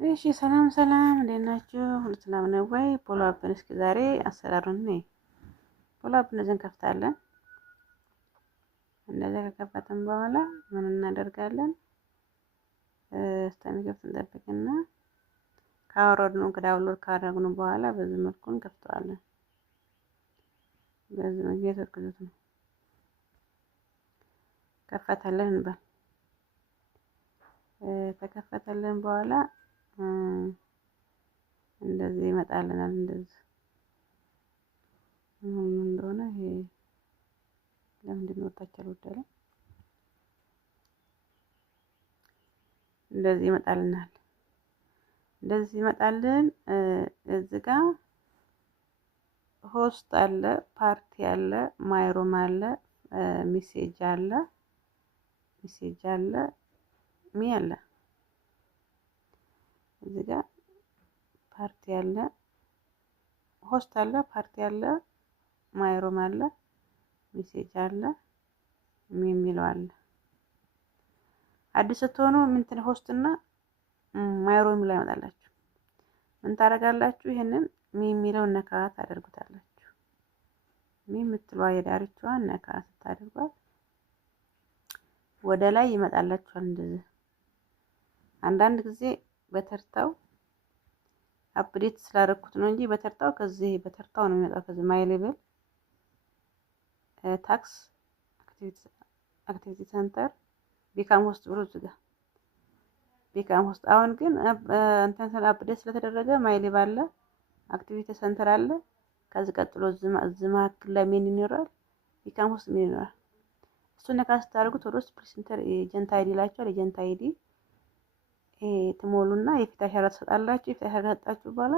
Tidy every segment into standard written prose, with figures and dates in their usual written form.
እሺ ሰላም ሰላም፣ እንዴት ናችሁ? ሁሉ ሰላም ነው ወይ? ፎሎ አፕን እስኪ ዛሬ አሰራሩን ነይ ፎሎ አፕ እንደዚህ እንከፍታለን። እንደዚህ ከከፈትን በኋላ ምን እናደርጋለን? እስከሚከፍት እንጠብቅና ካወረድነው ከዳውንሎድ ካደረግነው በኋላ በዚህ መልኩ እንከፍተዋለን። በዚህ መልኩ የተከፈተ ነው። ከፈተልን እንበል። ተከፈተልን በኋላ እንደዚህ ይመጣልናል። እንደዚህ ምን እንደሆነ ይሄ ለምንድን ነው ወጣች አልወደለ? እንደዚህ ይመጣልናል። እንደዚህ ይመጣልን። እዚህ ጋር ሆስት አለ፣ ፓርቲ አለ፣ ማይሮም አለ፣ ሚሴጅ አለ፣ ሚ አለ። እዚህ ጋር ፓርቲ አለ፣ ሆስት አለ፣ ፓርቲ አለ፣ ማይሮም አለ፣ ሚሴጅ አለ፣ ሚ የሚለው አለ። አዲስ ስትሆኑ ምንትን ሆስት እና ማይሮም ላይ ያመጣላችሁ። ምን ታደርጋላችሁ? ይሄንን ሚ የሚለውን ነካ ታደርጉታላችሁ። ሚ የምትለዋ የዳርቻዋን ነካ ስታደርጓት ወደ ላይ ይመጣላችኋል። እንደዚህ አንዳንድ ጊዜ በተርታው አፕዴት ስላደረኩት ነው እንጂ በተርታው ከዚህ በተርታው ነው የሚመጣው። ከዚህ ማይ ሌቭል ታክስ አክቲቪቲ ሰንተር ቢካም ሆስት ብሎ ዝጋ ቢካም ሆስት። አሁን ግን እንትን ስለ አፕዴት ስለተደረገ ማይ ሌቭል አለ፣ አክቲቪቲ ሰንተር አለ። ከዚህ ቀጥሎ እዚህ መካከል ላይ ምን ይኖራል? ቢካም ሆስት ምን ይኖራል? እሱን ነካ ስታደርጉት ወደ ውስጥ ፕሪንተር ኤጀንት አይዲ ይላችኋል። ኤጀንት አይዲ ትሞሉና የፊት አሻራ ትሰጣላችሁ። የፊት አሻራ ከሰጣችሁ በኋላ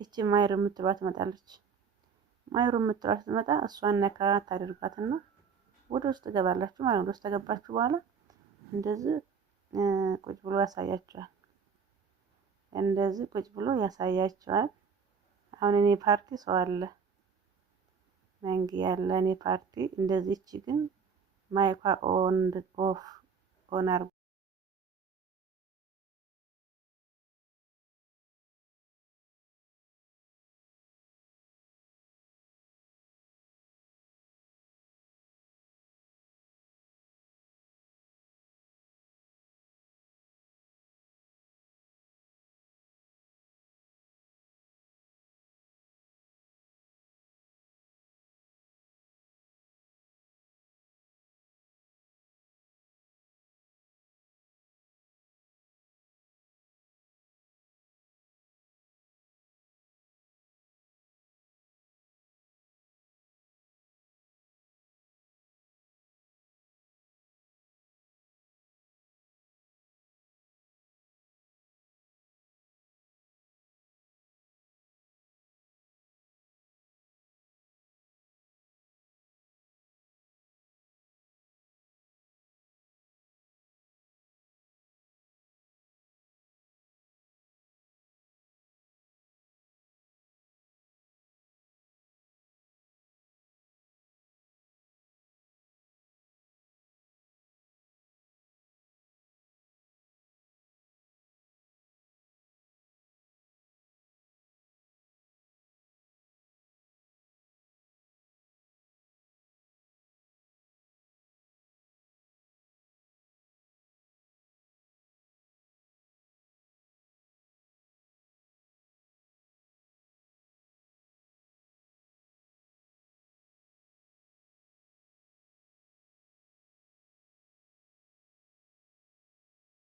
እቺ ማይር የምትሏ ትመጣለች። ማይር የምትሏ ስትመጣ እሷን ነካ ታደርጓትና ወደ ውስጥ ትገባላችሁ ማለት ነው። ወደ ውስጥ ተገባችሁ በኋላ እንደዚህ ቁጭ ብሎ ያሳያችኋል። እንደዚህ ቁጭ ብሎ ያሳያችኋል። አሁን እኔ ፓርቲ ሰው አለ መንጊ ያለ እኔ ፓርቲ እንደዚህ። እቺ ግን ማይኳ ኦን ኦፍ ኦን አርጎ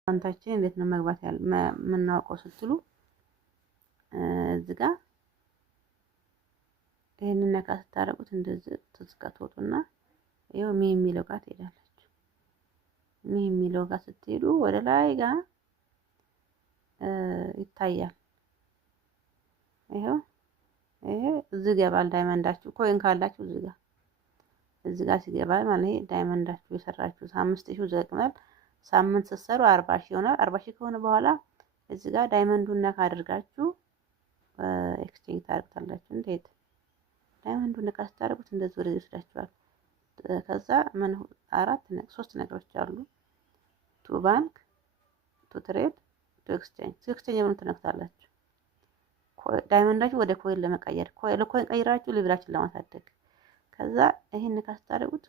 አካውንታችን እንዴት ነው መግባት የምናውቀው ስትሉ እዚህ ጋር ይሄንን ነካ ስታደርጉት እንደዚህ ትወጡና ይሄው ሚ የሚለው ጋር ትሄዳላችሁ። ሚ የሚለው ጋር ስትሄዱ ወደ ላይ ጋር ይታያል። ይሄው ይሄ እዚህ ገባል። ዳይመንዳችሁ ኮይን ካላችሁ እዚህ ጋር ሲገባ ማለት ይሄ ዳይመንዳችሁ የሰራችሁት 5000 ዘቅመል ሳምንት ስትሰሩ 40,000 ይሆናል። 40,000 ከሆነ በኋላ እዚህ ጋር ዳይመንዱን ነካ አድርጋችሁ ኤክስቼንጅ ታደርጉታላችሁ። እንዴት ዳይመንዱን ነካ ስታደርጉት እንደዚህ ወደዚህ ይወስዳችኋል። ከዛ ምን ሶስት ነገሮች አሉ። ቱ ባንክ፣ ቱ ትሬድ፣ ቱ ኤክስቼንጅ ብሎ ትነክታላችሁ። ዳይመንዳችሁ ወደ ኮይን ለመቀየር ለኮይን ቀይራችሁ ሌቭላችሁን ለማሳደግ። ከዛ ይሄን ካስታደጉት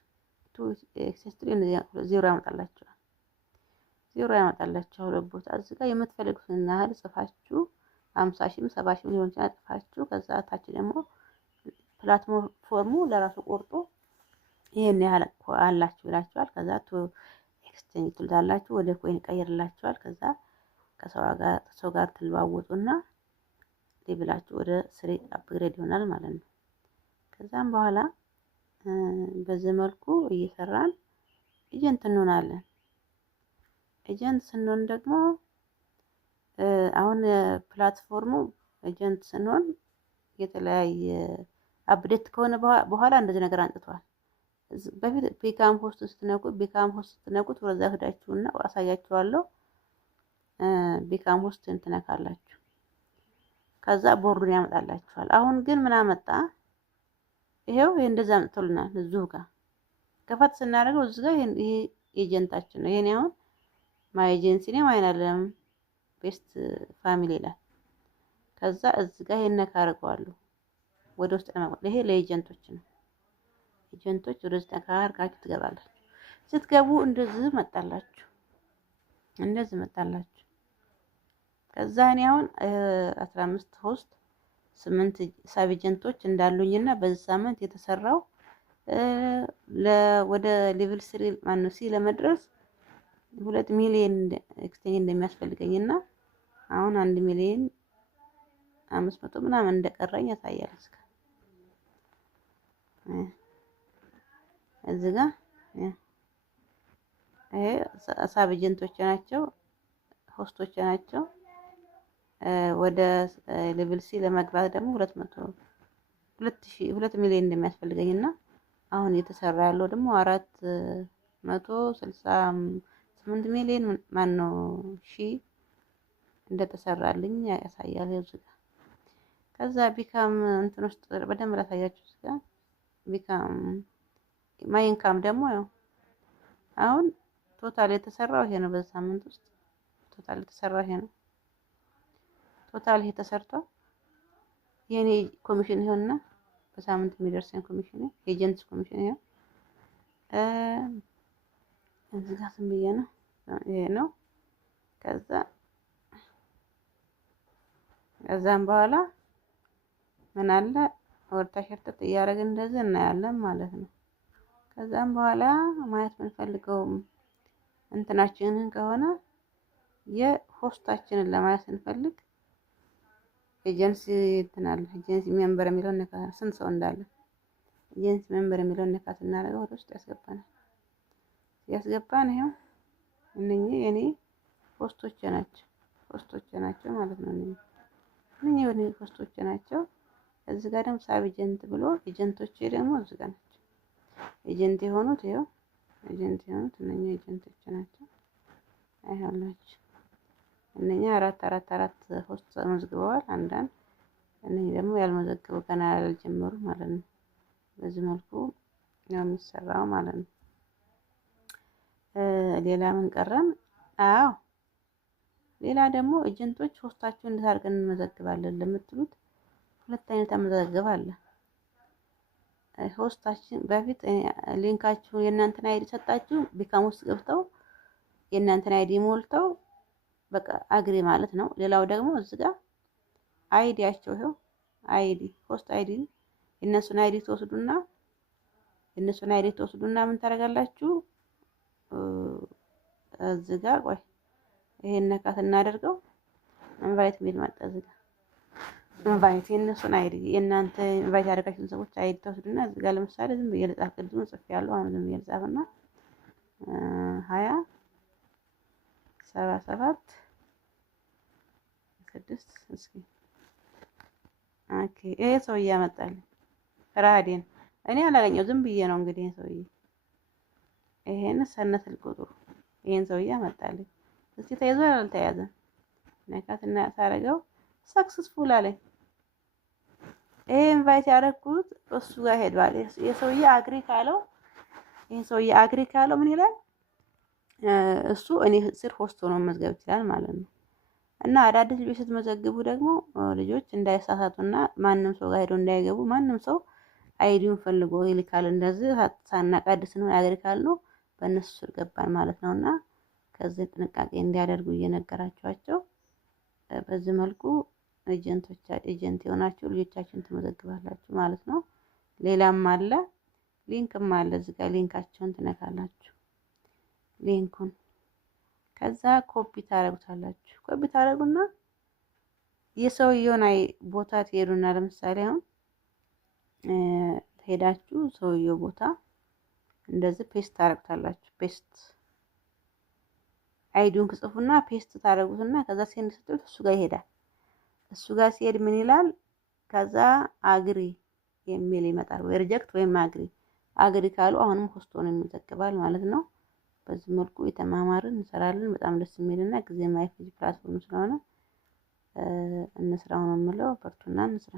ዜሮ ያመጣላችኋል። ዜሮ ያመጣላችኋል ሁለት ቦታ። እዚህ ጋር የምትፈልጉትን ያህል ጽፋችሁ 50,000 70,000 ሊሆን ይችላል ጽፋችሁ። ከዛ ታች ደግሞ ፕላትፎርሙ ለራሱ ቆርጦ ይሄን ያህል አላችሁ ይላችኋል። ከዛ ኤክስቼንጅ ትሉታላችሁ፣ ወደ ኮይን ቀይርላችኋል። ከዛ ከሰው ጋር ትለዋወጡና ሌቭላችሁ ወደ 3 አፕግሬድ ይሆናል ማለት ነው። ከዛም በኋላ በዚህ መልኩ እየሰራን ኤጀንት እንሆናለን። ኤጀንት ስንሆን ደግሞ አሁን ፕላትፎርሙ ኤጀንት ስንሆን የተለያየ አፕዴት ከሆነ በኋላ እንደዚህ ነገር አንጥቷል። በፊት ቢካም ሆስት ስትነኩት ወደዛ ሄዳችሁና አሳያችኋለሁ። ቢካም ሆስት እንትነካላችሁ ከዛ ቦርዱን ያመጣላችኋል። አሁን ግን ምን አመጣ? ይሄው እንደዛ አምጥቶልናል። እዚሁ ጋር ከፈት ስናደርገው እዚህ ጋር ይሄ ኤጀንታችን ነው። ይሄን አሁን ማይ ኤጀንሲ ነው አይደለም ቤስት ፋሚሊ ይላል። ከዛ እዚህ ጋር ይሄን ነካርገዋለሁ ወደ ውስጥ ለማግባት። ይሄ ለኤጀንቶች ነው። ኤጀንቶች ወደ ውስጥ ነካርጋችሁ ትገባላችሁ። ስትገቡ እንደዚህ መጣላችሁ። ከዛ እኔ አሁን 15 ሆስት 8 ሳብ ኤጀንቶች እንዳሉኝና በዚህ ሳምንት የተሰራው ወደ ሌቭል 3 ማነው ሲ ለመድረስ 2 ሚሊዮን ኤክስቼንጅ እንደሚያስፈልገኝና አሁን 1 ሚሊዮን 500 ምናምን እንደቀረኝ ያሳያል። እዚህ ጋር ይሄ ሳብ ኤጀንቶች ናቸው፣ ሆስቶች ናቸው። ወደ ሌቭል ሲ ለመግባት ደግሞ 2 ሚሊዮን እንደሚያስፈልገኝና አሁን እየተሰራ ያለው ደግሞ 468 ሚሊዮን ማነው ሺህ እንደተሰራልኝ ያሳያል። እዚህ ጋር ከዛ ቢካም እንትን ውስጥ በደንብ ላሳያችሁ። እዚህ ጋር ቢካም ማይንካም ደግሞ ያው አሁን ቶታል የተሰራው ይሄ ነው። በዚህ ሳምንት ውስጥ ቶታል የተሰራው ይሄ ነው። ቶታል ይሄ ተሰርቷል። የኔ ኮሚሽን ይሆንና በሳምንት የሚደርሰኝ ኮሚሽን ኤጀንት ኮሚሽን ይሄ እዚህ ጋር ስም ብዬ ነው ይሄ ነው። ከዛም በኋላ ምን አለ ወርታ ሸርተት እያደረግን እንደዚህ እናያለን ማለት ነው። ከዛም በኋላ ማየት የምንፈልገው እንትናችንን ከሆነ የሆስታችንን ለማየት ስንፈልግ ኤጀንሲ እንትናል ኤጀንሲ ሜምበር የሚለውን ነካ፣ ስንት ሰው እንዳለ ኤጀንሲ ሜምበር የሚለውን ነካ ስናደርገው ወደ ውስጥ ያስገባን ይሄው እነኚህ የኔ ሆስቶች ናቸው ማለት ነው። እነኚህ የኔ ሆስቶች ናቸው። እዚህ ጋር ደግሞ ሳብ ኤጀንት ብሎ ኤጀንቶች ደግሞ እዚህ ጋር ናቸው። ኤጀንት የሆኑት ይሄው እነኚህ ኤጀንቶች ናቸው። አይሆንላችሁ እነኛ 4 ሆስት ተመዝግበዋል። አንዳንድ እነኚህ ደግሞ ያልመዘገቡ ገና ያልጀመሩ ማለት ነው። በዚህ መልኩ ነው የሚሰራው ማለት ነው። ሌላ ምን ቀረን? አዎ ሌላ ደግሞ ኤጀንቶች ሆስታችሁን እንዴት አድርገን እንመዘግባለን ለምትሉት 2 አይነት አመዘጋገብ አለ። ሆስታችን በፊት ሊንካችሁን የእናንተን አይዲ ሰጣችሁ ቢካም ውስጥ ገብተው የእናንተን አይዲ ሞልተው በቃ አግሪ ማለት ነው። ሌላው ደግሞ እዚህ ጋር አይዲያቸው ይሄው አይዲ ሆስት አይዲ የእነሱን አይዲ ተወስዱና ምን ታደርጋላችሁ? እዚህ ጋር ቆይ ይሄን ነካት እናደርገው ኢንቫይት ሚል መጣ። እዚህ ጋር ኢንቫይት የእነሱን አይዲ የእናንተ ኢንቫይት ያደረጋችሁን ሰዎች አይዲ ተወስዱና እዚህ ጋር ለምሳሌ ዝም ብዬ ልጻፍ፣ ቅድም ጽፌያለሁ። አሁን ዝም ብዬ ልጻፍና 2077 እስኪ ኦኬ ይሄ ሰውዬ ያመጣልኝ ራዲን እኔ አላገኘው ዝም ብዬ ነው እንግዲህ ይሄ ሰውዬ ይሄን ሰነስል ቁጥሩ ይሄን ሰውዬ ያመጣልኝ። እስቲ ተይዟል አልተያዘም? ነካትና ሳረገው ሰክሰስፉል አለኝ። ይሄ ኢንቫይት ያደረኩት እሱ ጋር ሄዷል። የሰውዬ አግሪ ካለው ምን ይላል? እሱ እኔ ስር ሆስት ሆኖ መዝገብ ይችላል ማለት ነው። እና አዳዲስ ልጆች ስትመዘግቡ ደግሞ ልጆች እንዳይሳሳቱና ማንም ሰው ጋር ሄደው እንዳይገቡ ማንም ሰው አይዲውን ፈልጎ ይልካል። እንደዚህ ሳናቅ አዲስ ነው ያገሪካል ነው በእነሱ ስር ገባን ማለት ነውና ከዚህ ጥንቃቄ እንዲያደርጉ እየነገራችኋቸው በዚህ መልኩ ኤጀንት የሆናችሁ ልጆቻችሁን ትመዘግባላችሁ ማለት ነው። ሌላም አለ ሊንክም አለ። እዚህ ጋር ሊንካቸውን ትነካላችሁ። ሊንኩን ከዛ ኮፒ ታረጉታላችሁ። ኮፒ ታረጉና የሰውየውን ቦታ ትሄዱና ለምሳሌ አሁን ሄዳችሁ ሰውየው ቦታ እንደዚህ ፔስት ታረጉታላችሁ። ፔስት አይዲውን ክጽፉና ፔስት ታረጉትና ከዛ ሴንድ ስትሉት እሱ ጋር ይሄዳል። እሱ ጋር ሲሄድ ምን ይላል? ከዛ አግሪ የሚል ይመጣል። ወይ ሪጀክት ወይም አግሪ። አግሪ ካሉ አሁንም ሆስቶ ነው የሚዘግባል ማለት ነው። በዚህ መልኩ የተማማርን እንሰራለን። በጣም ደስ የሚልና ጊዜ ማይፈጅ ፕላትፎርም ስለሆነ እንስራው ነው የምለው። በርቱና እንስራ።